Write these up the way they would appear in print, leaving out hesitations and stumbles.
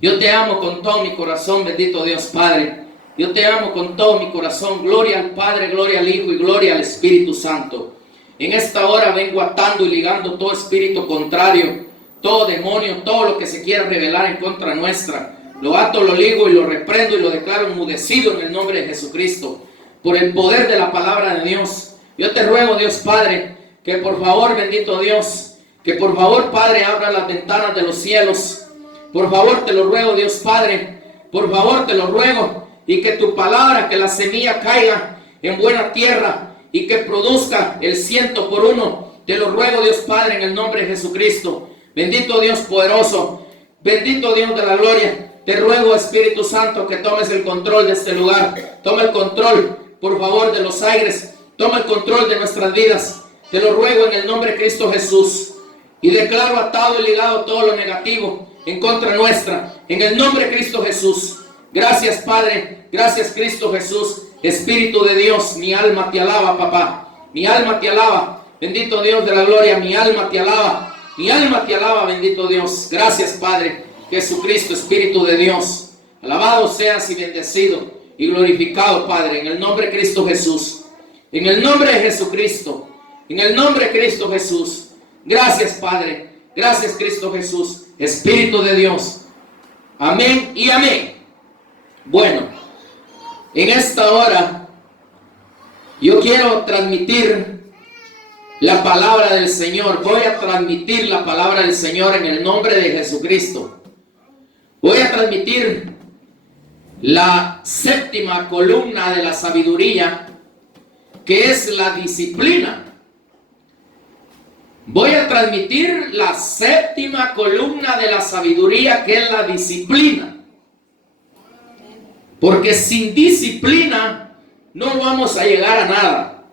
Yo te amo con todo mi corazón, bendito Dios Padre. Yo te amo con todo mi corazón. Gloria al Padre, gloria al Hijo y gloria al Espíritu Santo. En esta hora vengo atando y ligando todo espíritu contrario, todo demonio, todo lo que se quiera rebelar en contra nuestra. Lo ato, lo ligo y lo reprendo y lo declaro enmudecido en el nombre de Jesucristo. Por el poder de la palabra de Dios. Yo te ruego, Dios Padre, que por favor, bendito Dios, que por favor, Padre, abra las ventanas de los cielos. Por favor, te lo ruego, Dios Padre, por favor, te lo ruego, y que tu palabra, que la semilla caiga en buena tierra y que produzca el 100 por 1. Te lo ruego, Dios Padre, en el nombre de Jesucristo. Bendito Dios poderoso, bendito Dios de la gloria. Te ruego, Espíritu Santo, que tomes el control de este lugar. Toma el control, por favor, de los aires. Toma el control de nuestras vidas. Te lo ruego en el nombre de Cristo Jesús. Y declaro atado y ligado todo lo negativo en contra nuestra, en el nombre de Cristo Jesús. Gracias, Padre, gracias, Cristo Jesús. Espíritu de Dios, mi alma te alaba, papá. Mi alma te alaba, bendito Dios de la gloria. Mi alma te alaba, mi alma te alaba, bendito Dios. Gracias, Padre Jesucristo, Espíritu de Dios. Alabado seas y bendecido y glorificado, Padre, en el nombre de Cristo Jesús. En el nombre de Jesucristo, en el nombre de Cristo Jesús. Gracias, Padre. Gracias, Cristo Jesús, Espíritu de Dios. Amén y amén. Bueno, en esta hora yo quiero transmitir la palabra del Señor. Voy a transmitir la palabra del Señor en el nombre de Jesucristo. Voy a transmitir la séptima columna de la sabiduría, que es la disciplina. Voy a transmitir la séptima columna de la sabiduría, que es la disciplina. Porque sin disciplina no vamos a llegar a nada.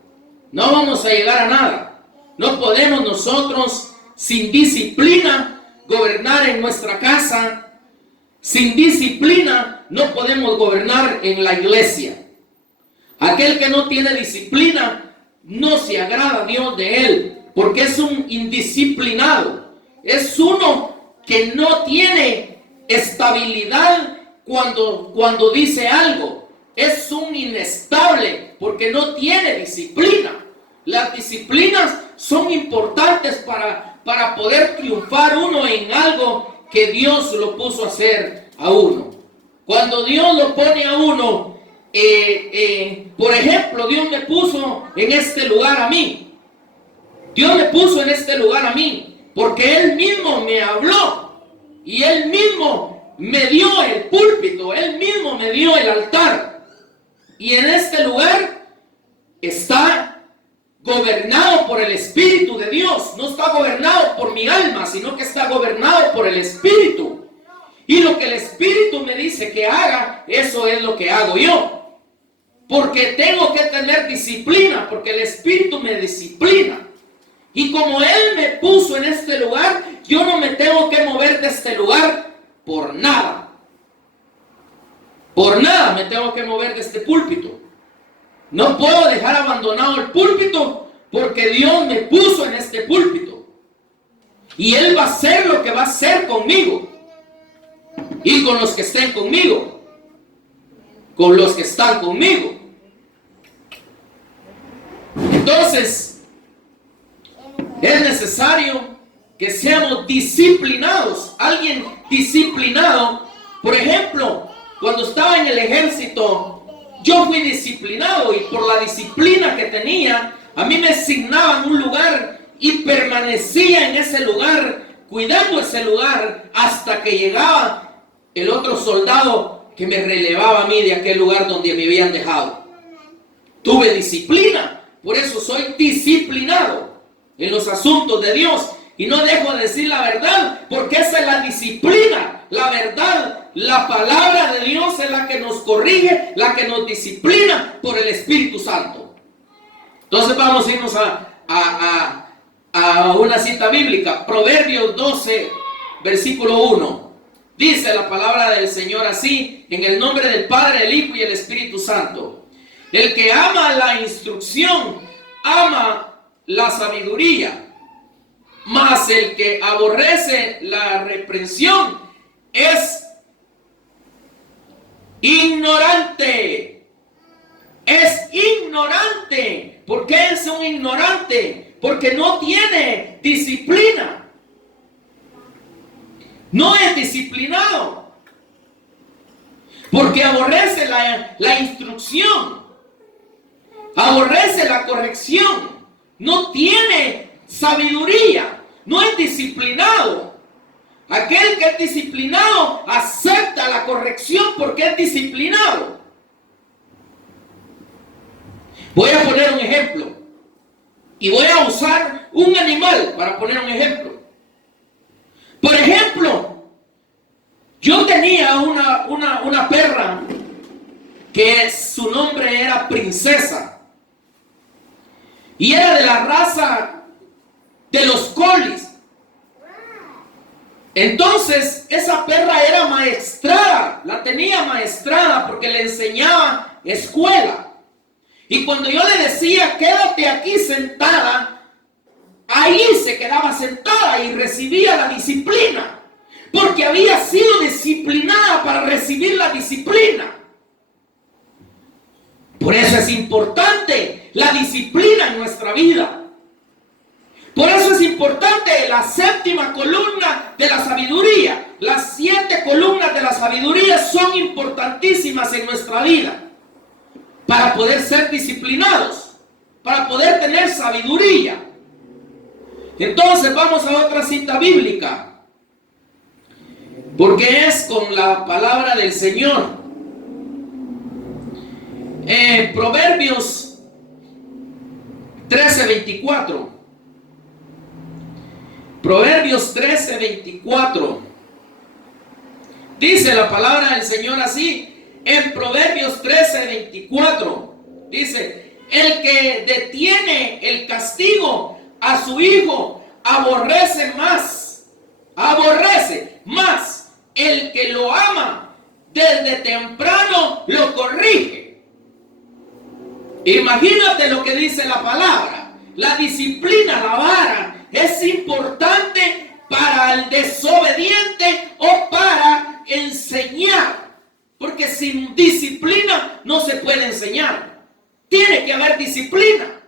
No vamos a llegar a nada. No podemos nosotros sin disciplina gobernar en nuestra casa. Sin disciplina no podemos gobernar en la iglesia. Aquel que no tiene disciplina no se agrada a Dios de él. Porque es un indisciplinado, es uno que no tiene estabilidad cuando dice algo, es un inestable porque no tiene disciplina. Las disciplinas son importantes para poder triunfar uno en algo que Dios lo puso a hacer a uno. Cuando Dios lo pone a uno, por ejemplo, Dios me puso en este lugar a mí. Dios me puso en este lugar a mí, porque Él mismo me habló, y Él mismo me dio el púlpito, Él mismo me dio el altar, y en este lugar está gobernado por el Espíritu de Dios. No está gobernado por mi alma, sino que está gobernado por el Espíritu, y lo que el Espíritu me dice que haga, eso es lo que hago yo, porque tengo que tener disciplina, porque el Espíritu me disciplina. Y como Él me puso en este lugar, yo no me tengo que mover de este lugar por nada. Por nada me tengo que mover de este púlpito. No puedo dejar abandonado el púlpito porque Dios me puso en este púlpito. Y Él va a hacer lo que va a hacer conmigo. Y con los que estén conmigo. Con los que están conmigo. Entonces, es necesario que seamos disciplinados. Alguien disciplinado, por ejemplo, cuando estaba en el ejército, yo fui disciplinado, y por la disciplina que tenía, a mí me asignaban un lugar y permanecía en ese lugar, cuidando ese lugar, hasta que llegaba el otro soldado que me relevaba a mí de aquel lugar donde me habían dejado. Tuve disciplina, por eso soy disciplinado en los asuntos de Dios, y no dejo de decir la verdad, porque esa es la disciplina. La verdad, la palabra de Dios es la que nos corrige, la que nos disciplina por el Espíritu Santo. Entonces vamos a irnos a una cita bíblica. Proverbios 12, versículo 1. Dice la palabra del Señor así: en el nombre del Padre, el Hijo y el Espíritu Santo. El que ama la instrucción, ama la sabiduría, mas el que aborrece la reprensión, ignorante. Es ignorante. ¿Por qué es un ignorante? Porque no tiene disciplina. No es disciplinado. Porque aborrece la instrucción. Aborrece la corrección. No tiene sabiduría. No es disciplinado. Aquel que es disciplinado acepta la corrección porque es disciplinado. Voy a poner un ejemplo. Y voy a usar un animal para poner un ejemplo. Por ejemplo, yo tenía una perra que su nombre era Princesa. Y era de la raza de los colis. Entonces, esa perra era maestrada, la tenía maestrada porque le enseñaba escuela. Y cuando yo le decía, quédate aquí sentada, ahí se quedaba sentada y recibía la disciplina. Porque había sido disciplinada para recibir la disciplina. Por eso es importante la disciplina en nuestra vida. Por eso es importante la séptima columna de la sabiduría. Las 7 columnas de la sabiduría son importantísimas en nuestra vida. Para poder ser disciplinados. Para poder tener sabiduría. Entonces vamos a otra cita bíblica. Porque es con la palabra del Señor. Proverbios 13:24. Proverbios 13:24. Dice la palabra del Señor así. En Proverbios 13:24. Dice: el que detiene el castigo a su hijo aborrece más. Aborrece más. El que lo ama desde temprano lo corrige. Imagínate lo que dice la palabra. La disciplina, la vara, es importante para el desobediente o para enseñar. Porque sin disciplina no se puede enseñar. Tiene que haber disciplina.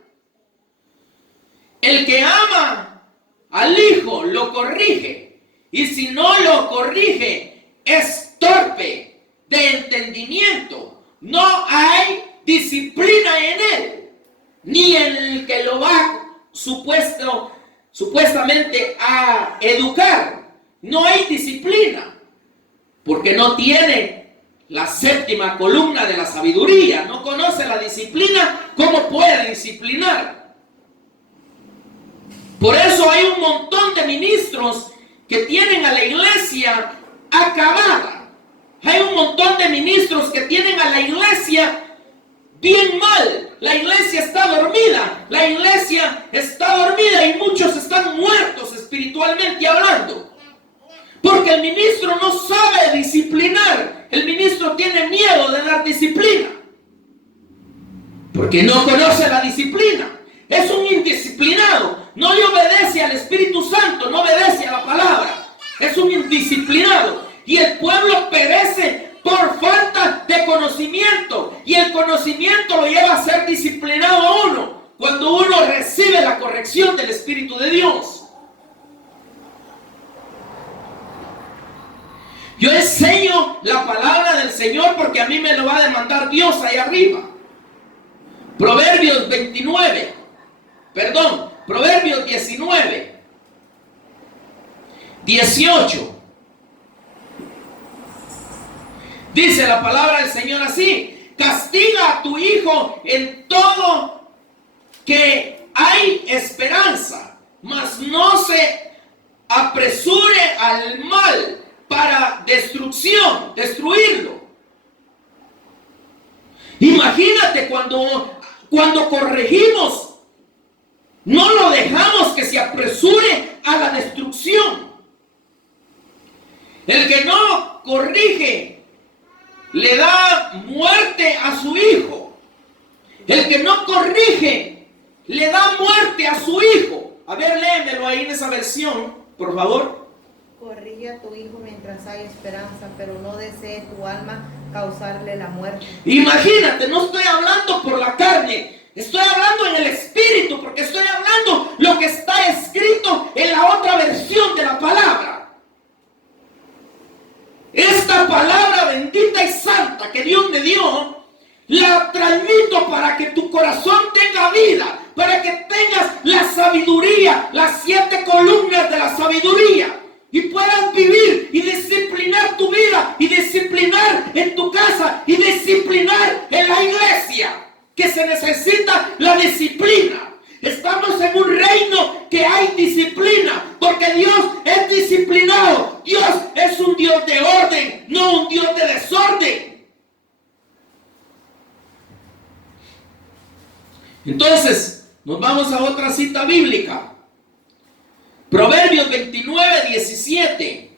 El que ama al hijo lo corrige. Y si no lo corrige, es torpe de entendimiento. No hay disciplina en él, ni en el que lo va supuestamente a educar. No hay disciplina, porque no tiene la séptima columna de la sabiduría. No conoce la disciplina. ¿Cómo puede disciplinar? Por eso hay un montón de ministros que tienen a la iglesia acabada. Hay un montón de ministros que tienen a la iglesia bien mal. La iglesia está dormida. La iglesia está dormida y muchos están muertos espiritualmente hablando. Porque el ministro no sabe disciplinar. El ministro tiene miedo de dar disciplina. Porque no conoce la disciplina. Es un indisciplinado. No le obedece al Espíritu Santo. No obedece a la palabra. Es un indisciplinado. Y el pueblo perece por falta de conocimiento. Y el conocimiento lo lleva a ser disciplinado a uno. Cuando uno recibe la corrección del Espíritu de Dios. Yo enseño la palabra del Señor porque a mí me lo va a demandar Dios ahí arriba. Proverbios 19, 18. Dice la palabra del Señor así: castiga a tu hijo en todo que hay esperanza, mas no se apresure al mal para destrucción, destruirlo. Imagínate cuando corregimos, no lo dejamos que se apresure a la destrucción. El que no corrige le da muerte a su hijo. El que no corrige le da muerte a su hijo. A ver, léemelo ahí en esa versión, por favor. Corrige a tu hijo mientras hay esperanza, pero no desee tu alma causarle la muerte. Imagínate, no estoy hablando por la carne, estoy hablando en el espíritu, porque estoy hablando lo que está escrito en la otra versión de la palabra. Esta palabra bendita y santa que Dios me dio, la transmito para que tu corazón tenga vida, para que tengas la sabiduría, las 7 columnas de la sabiduría, y puedas vivir y disciplinar tu vida, y disciplinar en tu casa, y disciplinar en la iglesia, que se necesita la disciplina. Estamos en un reino que hay disciplina, porque Dios es disciplinado. Dios es un Dios de orden, no un Dios de desorden. Entonces, nos vamos a otra cita bíblica. Proverbios 29, 17.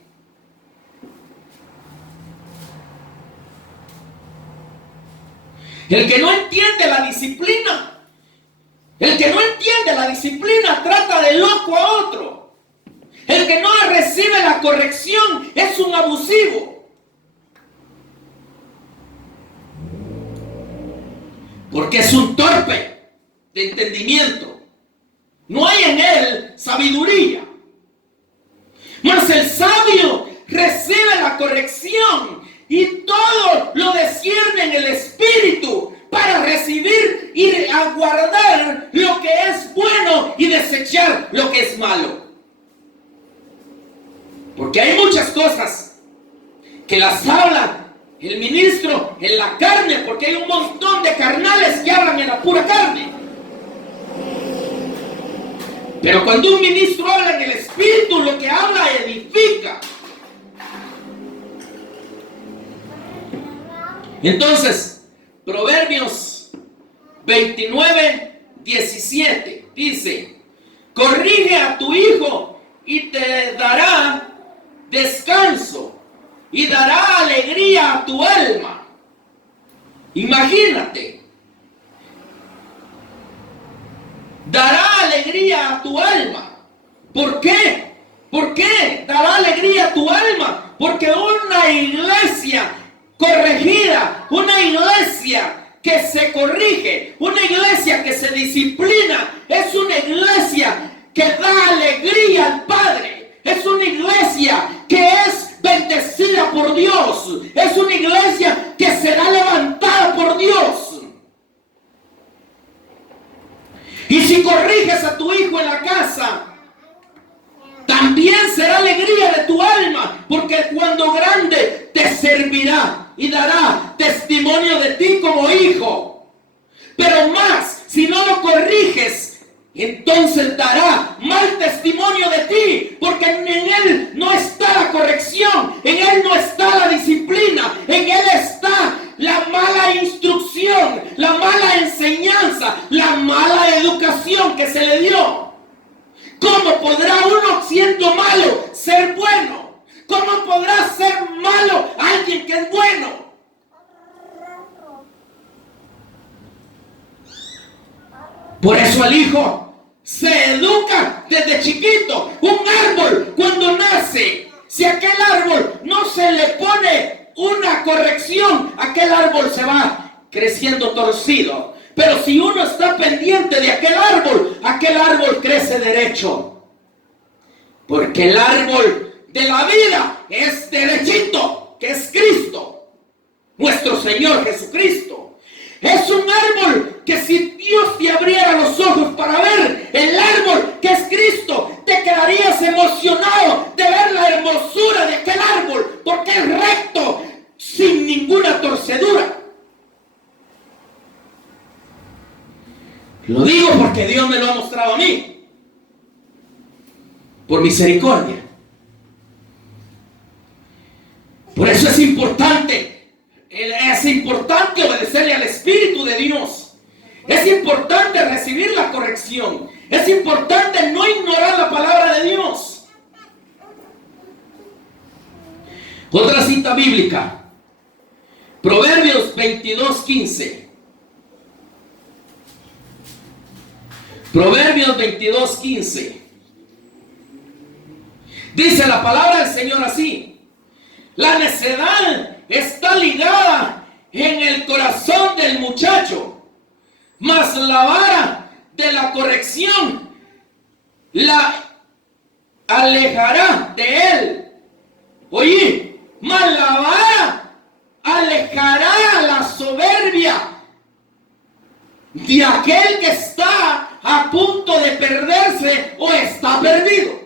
El que no entiende la disciplina, trata de loco a otro. El que no recibe la corrección es un abusivo. Porque es un torpe de entendimiento. No hay en él sabiduría. Mas el sabio recibe la corrección y todo lo discierne en el espíritu para recibir y aguardar lo que es bueno y desechar lo que es malo. Porque hay muchas cosas que las habla el ministro en la carne, porque hay un montón de carnales que hablan en la pura carne. Pero cuando un ministro habla en el espíritu, lo que habla edifica. Entonces, Proverbios 29, 17 dice: corrige a tu hijo y te dará descanso y dará alegría a tu alma. Imagínate. Dará alegría a tu alma. ¿Por qué? ¿Por qué dará alegría a tu alma? Porque una iglesia corregida, una iglesia que se corrige, una iglesia que se disciplina, es una iglesia que da alegría al Padre. Es una iglesia que es bendecida por Dios. Es una iglesia que será levantada por Dios. Y si corriges a tu hijo en la casa, también será alegría de tu alma, porque cuando grande te servirá y dará testimonio de ti como hijo. Pero más, si no lo corriges, entonces dará mal testimonio de ti, porque en él no está la corrección, en él no está la disciplina, en él está la mala instrucción, la mala enseñanza, la mala educación que se le dio. ¿Cómo podrá uno siendo malo ser bueno? ¿Cómo podrá ser malo alguien que es bueno? Por eso el hijo se educa desde chiquito. Un árbol cuando nace, si aquel árbol no se le pone una corrección, aquel árbol se va creciendo torcido. Pero si uno está pendiente de aquel árbol crece derecho. Porque el árbol de la vida es derechito, que es Cristo, nuestro Señor Jesucristo. Es un árbol que si Dios te abriera los ojos para ver el árbol que es Cristo, te quedarías emocionado de ver la hermosura de aquel árbol, porque es recto, sin ninguna torcedura. Lo digo porque Dios me lo ha mostrado a mí, por misericordia. Por eso es importante obedecerle al Espíritu de Dios. Es importante recibir la corrección. Es importante no ignorar la palabra de Dios. Otra cita bíblica, Proverbios 22:15. Proverbios 22:15. Dice la palabra del Señor así: la necedad está ligada en el corazón del muchacho, mas la vara de la corrección la alejará de él. Oye, mas la vara alejará la soberbia de aquel que está a punto de perderse o está perdido.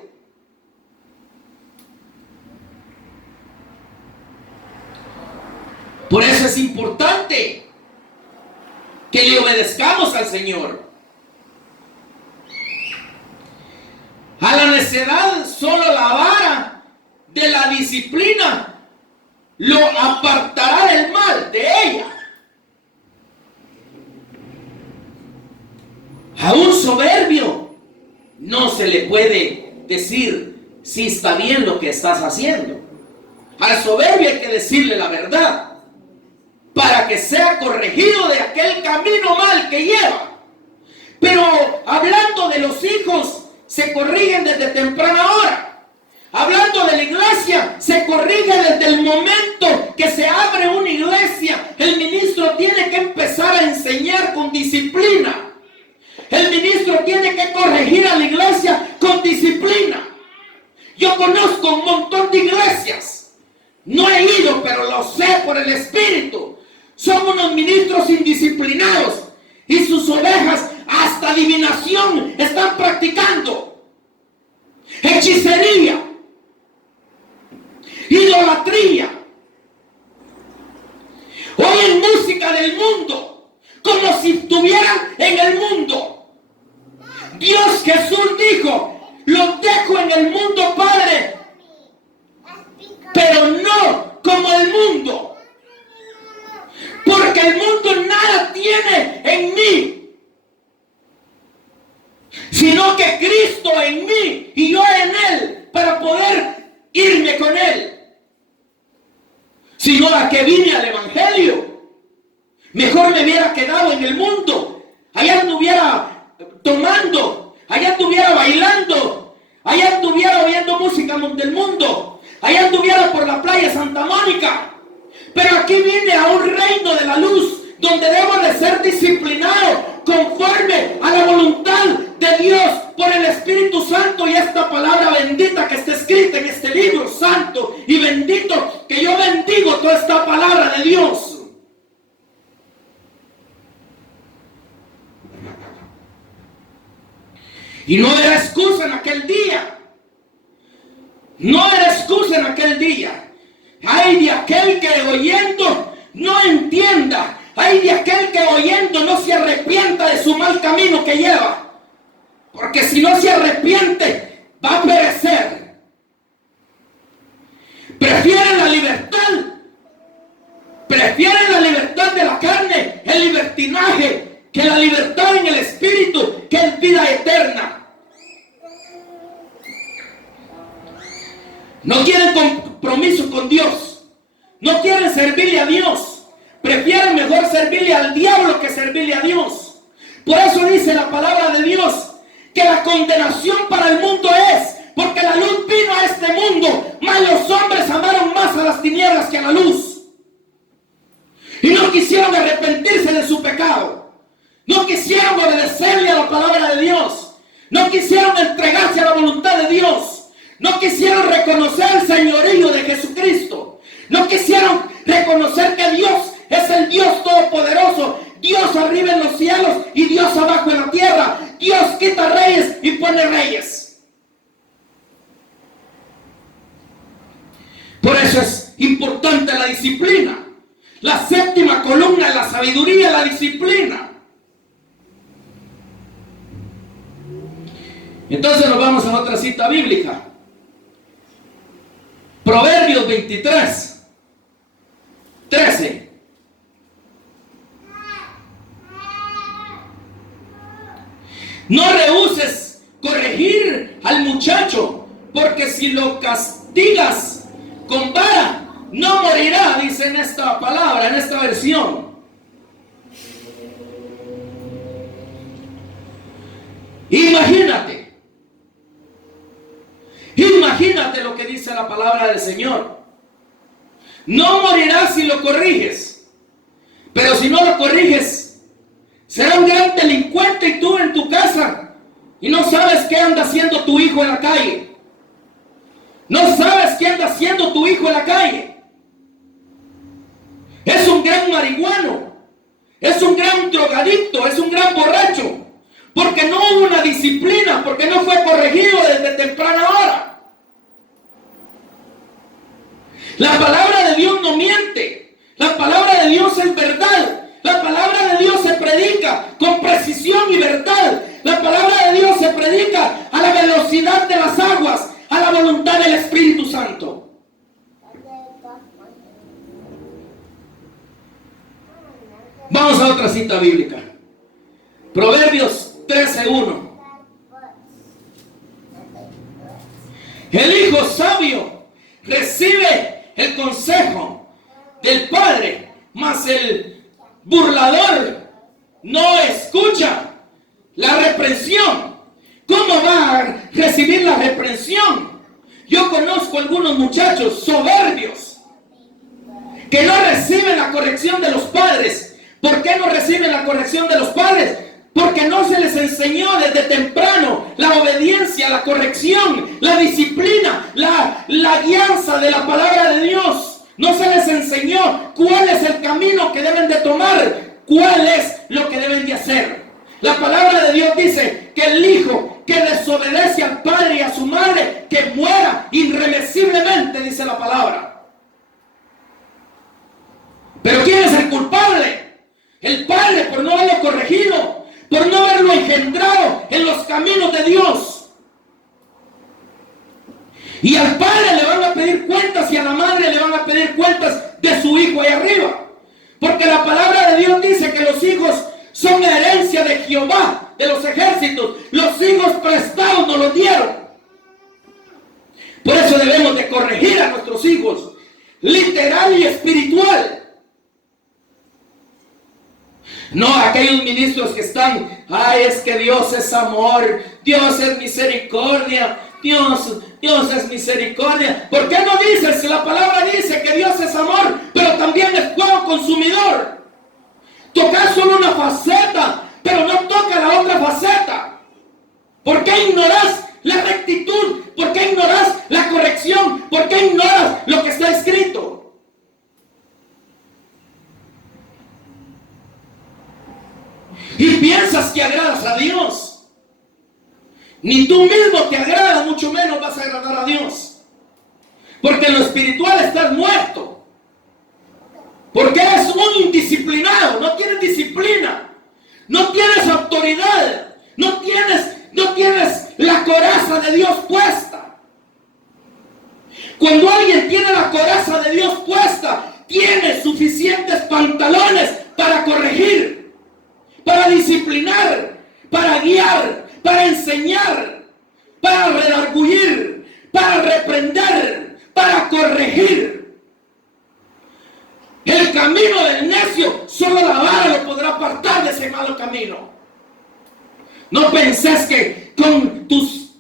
Por eso es importante que le obedezcamos al Señor. A la necedad solo la vara de la disciplina lo apartará del mal, de ella. A un soberbio no se le puede decir si está bien lo que estás haciendo. Al soberbio hay que decirle la verdad para que sea corregido de aquel camino mal que lleva. Pero hablando de los hijos, se corrigen desde temprana hora. Hablando de la iglesia, se corrige desde el momento que se abre una iglesia. El ministro tiene que empezar a enseñar con disciplina. El ministro tiene que corregir a la iglesia con disciplina. Yo conozco un montón de iglesias. No he ido, pero lo sé por el Espíritu. Son unos ministros indisciplinados y sus ovejas hasta adivinación están practicando. Hechicería, idolatría. Oyen música del mundo como si estuvieran en el mundo. Dios Jesús dijo: los dejo en el mundo, Padre, pero no como el mundo. Porque el mundo nada tiene en mí, sino que Cristo en mí y yo en Él, para poder irme con Él. Si no, a que vine al Evangelio, mejor me hubiera quedado en el mundo. Allá anduviera tomando, allá anduviera bailando, allá anduviera oyendo música del mundo, allá anduviera por la playa Santa Mónica. Pero aquí vine a un reino de la luz, donde debo de ser disciplinado conforme a la voluntad de Dios por el Espíritu Santo y esta palabra bendita que está escrita en este libro santo y bendito, que yo bendigo toda esta palabra de Dios. Y no era excusa en aquel día. No era excusa en aquel día. Ay de aquel que oyendo no entienda. Ay de aquel que oyendo no se arrepienta de su mal camino que lleva. Porque si no se arrepiente, va a perecer. Prefieren la libertad de la carne, el libertinaje, que la libertad en el Espíritu, que es vida eterna. No quieren compromiso con Dios. No quieren servirle a Dios. Prefieren mejor servirle al diablo que servirle a Dios. Por eso dice la palabra de Dios que la condenación para el mundo es porque la luz vino a este mundo, mas los hombres amaron más a las tinieblas que a la luz. Y no quisieron arrepentirse de su pecado. No quisieron obedecerle a la palabra de Dios. No quisieron entregarse a la voluntad de Dios. No quisieron reconocer el señorío de Jesucristo. No quisieron reconocer que Dios es el Dios todopoderoso. Dios arriba en los cielos y Dios abajo en la tierra. Dios quita reyes y pone reyes. Por eso es importante la disciplina. La séptima columna de la sabiduría, la disciplina. Entonces nos vamos a otra cita bíblica. Proverbios 23, 13. No rehuses corregir al muchacho, porque si lo castigas con vara, no morirá, dice en esta palabra, en esta versión. Imagínate imagínate lo que dice la palabra del Señor. No morirás si lo corriges, pero si no lo corriges, será un gran delincuente y tú en tu casa y no sabes qué anda haciendo tu hijo en la calle. No sabes qué anda haciendo tu hijo en la calle. Es un gran marihuano, es un gran drogadicto, es un gran borracho, porque no hubo una disciplina, porque no fue corregido desde temprana hora. La palabra de Dios no miente, la palabra de Dios es verdad, la palabra de Dios se predica con precisión y verdad, la palabra de Dios se predica a la velocidad de las aguas, a la voluntad del Espíritu Santo. Vamos a otra cita bíblica. Proverbios 13:1. El hijo sabio recibe el consejo del padre, mas el burlador no escucha la reprensión. ¿Cómo va a recibir la reprensión? Yo conozco algunos muchachos soberbios que no reciben la corrección de los padres. ¿Por qué no reciben la corrección de los padres? Porque no se les enseñó desde temprano la obediencia, la corrección, la disciplina, la guianza de la palabra de Dios. No se les enseñó cuál es el camino que deben de tomar, cuál es lo que deben de hacer. La palabra de Dios dice que el hijo que desobedece al padre y a su madre, que muera irremisiblemente, dice la palabra. Pero ¿quién es el culpable? El padre, por no haberlo corregido, por no haberlo engendrado en los caminos de Dios. Y al padre le van a pedir cuentas y a la madre le van a pedir cuentas de su hijo ahí arriba. Porque la palabra de Dios dice que los hijos son herencia de Jehová, de los ejércitos. Los hijos prestados nos los dieron. Por eso debemos de corregir a nuestros hijos, literal y espiritual. No aquellos ministros que están, ay, es que Dios es amor, Dios es misericordia, Dios es misericordia. ¿Por qué no dices si la palabra dice que Dios es amor, pero también es fuego consumidor? Tocas solo una faceta, pero no toca la otra faceta. ¿Por qué ignoras la rectitud? ¿Por qué ignoras la corrección? ¿Por qué ignoras lo que está escrito? Y piensas que agradas a Dios. Ni tú mismo te agradas, mucho menos vas a agradar a Dios. Porque en lo espiritual estás muerto. Porque eres un indisciplinado, no tienes disciplina, no tienes autoridad, no tienes la coraza de Dios puesta. Cuando alguien tiene la coraza de Dios puesta, tiene suficientes pantalones para corregir, para disciplinar, para guiar, para enseñar, para redarguir, para reprender, para corregir. El camino del necio, solo la vara lo podrá apartar de ese malo camino. No penses que con tus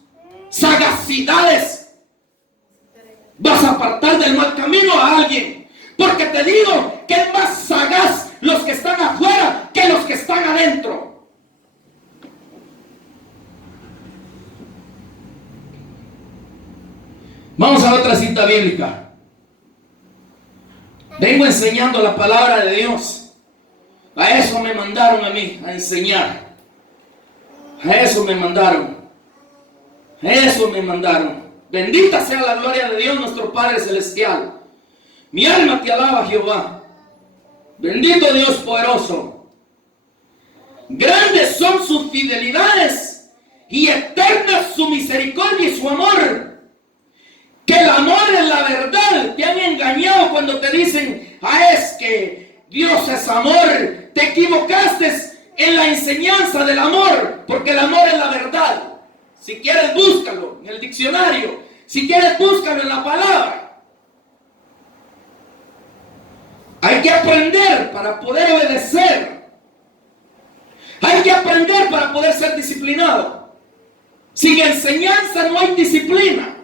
sagacidades vas a apartar del mal camino a alguien. Porque te digo que es más sagaz los que están afuera que los que están adentro. Vamos a otra cita bíblica. Vengo enseñando la palabra de Dios. A eso me mandaron a mí, a enseñar. A eso me mandaron. A eso me mandaron. Bendita sea la gloria de Dios, nuestro Padre Celestial. Mi alma te alaba, Jehová. Bendito Dios poderoso. Grandes son sus fidelidades y eterna su misericordia y su amor. Que el amor es la verdad. Te han engañado cuando te dicen, es que Dios es amor. Te equivocaste en la enseñanza del amor, porque el amor es la verdad. Si quieres, búscalo en el diccionario. Si quieres, búscalo en la palabra. Hay que aprender para poder obedecer. Hay que aprender para poder ser disciplinado. Sin enseñanza no hay disciplina.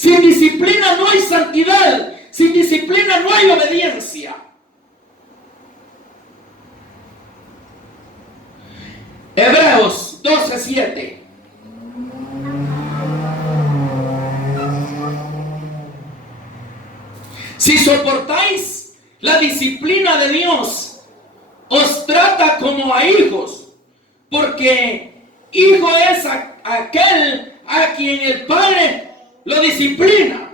Sin disciplina no hay santidad. Sin disciplina no hay obediencia. Hebreos 12:7. Si soportáis la disciplina de Dios, os trata como a hijos, porque hijo es aquel a quien el Padre lo disciplina.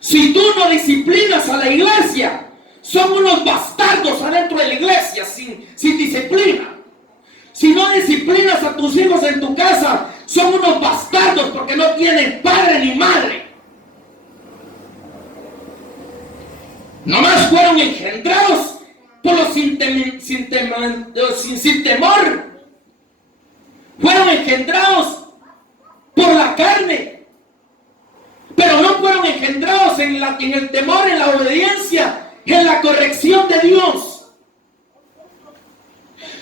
Si tú no disciplinas a la iglesia, son unos bastardos adentro de la iglesia sin disciplina. Si no disciplinas a tus hijos en tu casa, son unos bastardos porque no tienen padre ni madre. Nomás fueron engendrados por los sin temor. Fueron engendrados por la carne, pero no fueron engendrados en el temor, en la obediencia, en la corrección de Dios.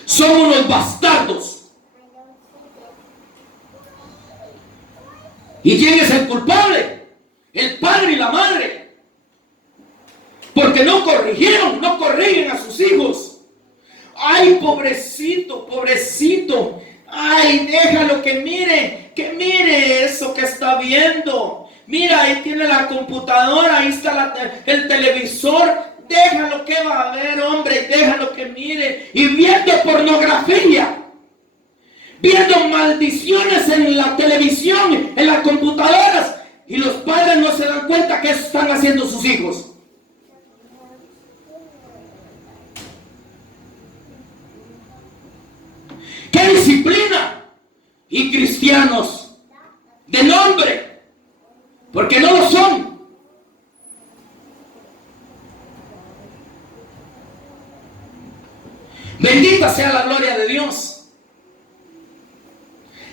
Son unos bastardos. ¿Y quién es el culpable? El padre y la madre. Porque no corrigieron, no corrigen a sus hijos. Ay, pobrecito, pobrecito. Ay, déjalo que mire eso que está viendo. Mira, ahí tiene la computadora, ahí está el televisor. Déjalo que va a ver, hombre, déjalo que mire. Y viendo pornografía, viendo maldiciones en la televisión, en las computadoras. Y los padres no se dan cuenta que eso están haciendo sus hijos. ¡Qué disciplina! Y cristianos de nombre, porque no lo son. Bendita sea la gloria de Dios.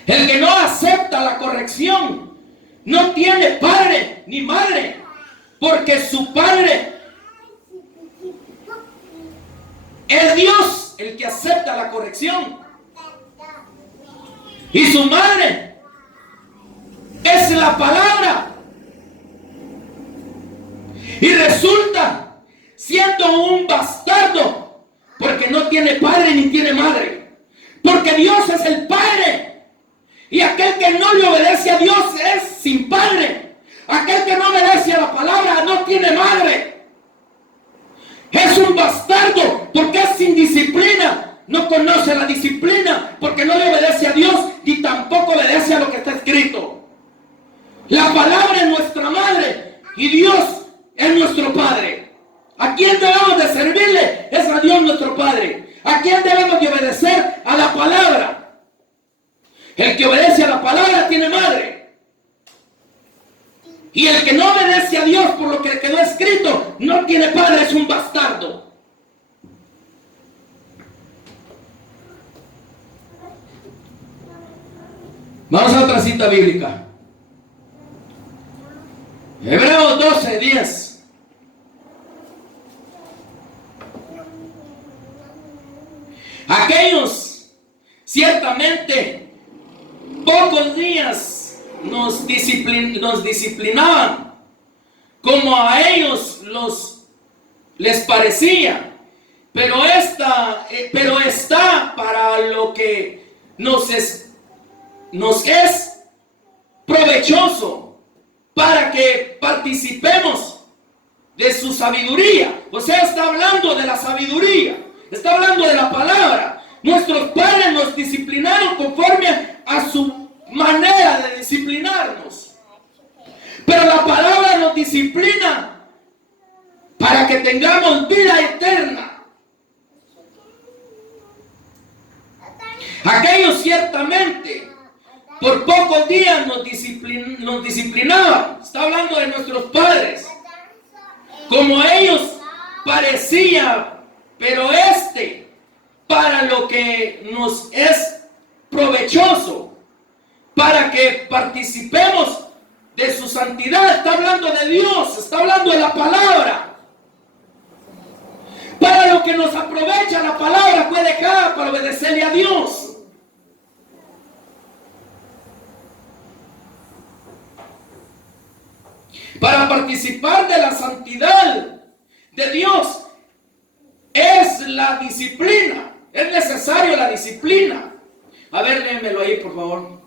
El que no acepta la corrección no tiene padre ni madre, porque su padre es Dios el que acepta la corrección. Y su madre es la palabra. Y resulta siendo un bastardo porque no tiene padre ni tiene madre. Porque Dios es el Padre. Y aquel que no le obedece a Dios es sin padre. Aquel que no obedece a la palabra no tiene madre. Es un bastardo porque es sin disciplina. No conoce la disciplina porque no le obedece a Dios ni tampoco obedece a lo que está escrito. La palabra es nuestra madre y Dios es nuestro Padre. ¿A quién debemos de servirle? Es a Dios nuestro Padre. ¿A quién debemos de obedecer? A la palabra. El que obedece a la palabra tiene madre. Y el que no obedece a Dios por lo que quedó escrito no tiene padre, es un bastardo. Vamos a otra cita bíblica. Hebreos 12:10. Aquellos ciertamente pocos días nos disciplinaban como a ellos les parecía, pero está para lo que nos es provechoso, para que participemos de su sabiduría. O sea, está hablando de la sabiduría, está hablando de la palabra. Nuestros padres nos disciplinaron conforme a su manera de disciplinarnos, pero la palabra nos disciplina para que tengamos vida eterna. Aquellos ciertamente por pocos días nos disciplinaban. Está hablando de nuestros padres. Como a ellos parecía, pero para lo que nos es provechoso, para que participemos de su santidad. Está hablando de Dios, está hablando de la palabra. Para lo que nos aprovecha la palabra fue dejada para obedecerle a Dios. Para participar de la santidad de Dios es la disciplina. Es necesario la disciplina. A ver, léemelo ahí, por favor.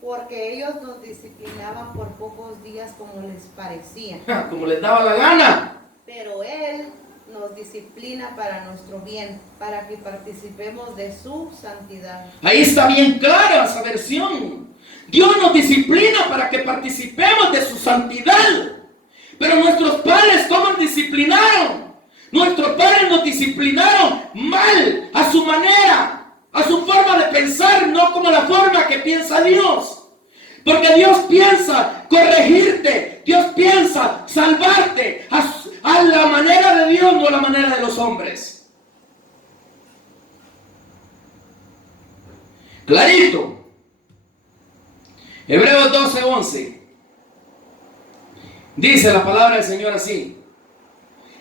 Porque ellos nos disciplinaban por pocos días como les parecía. Como les daba la gana. Pero Él nos disciplina para nuestro bien, para que participemos de su santidad. Ahí está bien clara esa versión. Dios nos disciplina para que participemos de su santidad. Pero nuestros padres, ¿cómo nos disciplinaron? Nuestros padres nos disciplinaron mal, a su manera, a su forma de pensar, no como la forma que piensa Dios. Porque Dios piensa corregirte, Dios piensa salvarte a la manera de Dios, no a la manera de los hombres. Clarito. Hebreos 12:11. Dice la palabra del Señor así: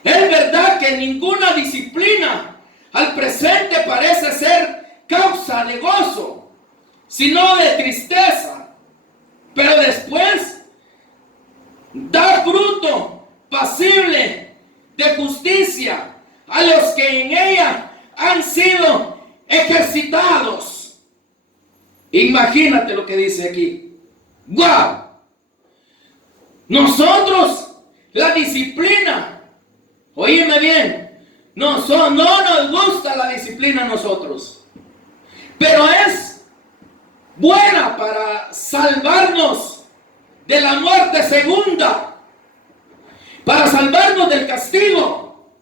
es verdad que ninguna disciplina al presente parece ser causa de gozo, sino de tristeza, pero después da fruto pasible de justicia a los que en ella han sido ejercitados. Imagínate lo que dice aquí. ¡Guau! Nosotros, la disciplina, oíme bien, no nos gusta la disciplina a nosotros, pero es buena para salvarnos de la muerte segunda, para salvarnos del castigo.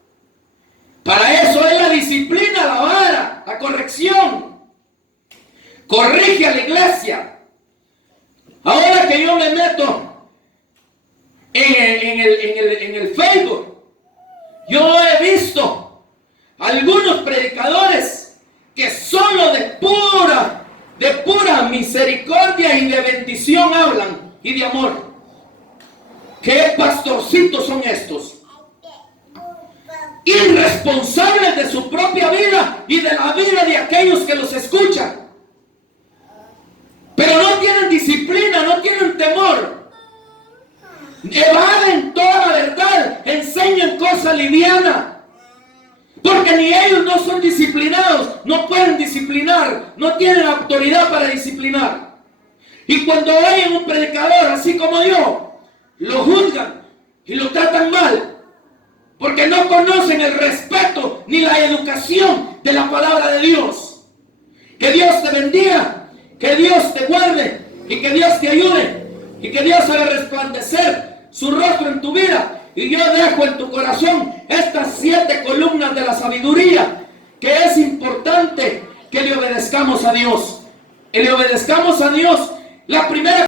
Para eso es la disciplina, la vara, la corrección. Corrige a la iglesia. Ahora que yo me meto en el Facebook, yo he visto algunos predicadores que solo de pura misericordia y de bendición hablan, y de amor. ¿Qué pastorcitos son estos? Irresponsables de su propia vida y de la vida de aquellos que los escuchan. Pero no tienen disciplina, no tienen temor. Evaden toda la verdad, enseñan cosas livianas. Porque ni ellos no son disciplinados, no pueden disciplinar, no tienen autoridad para disciplinar. Y cuando oyen un predicador así como yo, lo juzgan y lo tratan mal, porque no conocen el respeto ni la educación de la palabra de Dios. Que Dios te bendiga, que Dios te guarde y que Dios te ayude y que Dios haga resplandecer su rostro en tu vida. Y yo dejo en tu corazón estas 7 columnas de la sabiduría, que es importante que le obedezcamos a Dios. Y le obedezcamos a Dios. La primera